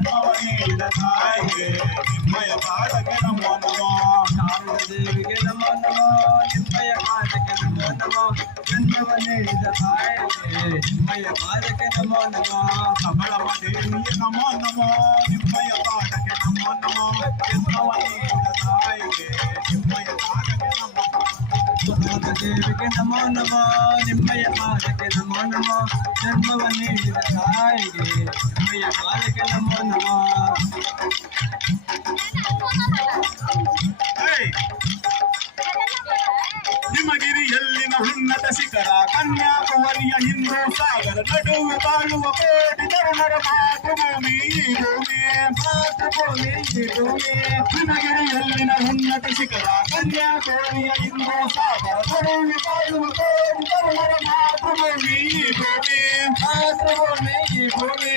ಜನ್ಮವನಿದ ತಾಯಿಗೆ ನಿಮ್ಮಯ ಪಾದಕ್ಕೆ ನಮೋ ನಮೋ. ಶಾರದೇವಿಗೆ ನಮೋ ನಮೋ ನಿಮ್ಮಯ ಪಾದಕ್ಕೆ ನಮೋ ನಮೋ ಜನ್ಮವನಿದ ತಾಯಿಗೆ ನಿಮ್ಮಯ ಪಾದಕ್ಕೆ ನಮೋ ನಮೋ. ಕಮಲಮ್ಮ ದೇವಿಗೆ ನಮೋ ನಮೋ ನಿಮ್ಮಯ ಪಾದಕ್ಕೆ ನಮೋ ನಮೋ ಜನ್ಮವನಿದ ತಾಯಿಗೆ ನಿಮ್ಮಯ ಪಾದಕ್ಕೆ ನಮೋ ನಮೋ. ದೇವಿಗೆ ನಮೋ ನಮೋ ನಿಮ್ಮಯ ಪಾದಕ್ಕೆ ನಮೋ ನಮೋ ಜನ್ಮವ ನೀಡಿದ ತಾಯಿಗೆ ನಿಮ್ಮಯ ಪಾದಕ್ಕೆ ನಮೋ ನಮೋ. ಹಿಮಗಿರಿಯಲ್ಲಿನ ಉನ್ನತ ಶಿಖರ ಕನ್ಯಾಕುಮಾರಿಯ ಹಿಂದೂ ಸಾಗರ ನಡುವೆ ಬಾಳುವ ಕೋಟಿ ತರುಣರ ಮಾತೃಭೂಮಿ ಈ ಭೂಮಿ ಮಾತೃಭೂಮಿ ಈ ಭೂಮಿ. ಹಿಮಗಿರಿಯಲ್ಲಿನ ಉನ್ನತ ಶಿಖರ ಕನ್ಯಾಕುಮಾರಿಯ ಹಿಂದೂ ಸಾಗರ ನಡುವೆ ಬಾಳುವ ಕೋಟಿ ತರುಣರ ಮಾತೃಭೂಮಿ ಈ ಭೂಮಿ ಮಾತೃಭೂಮಿ ಈ ಭೂಮಿ.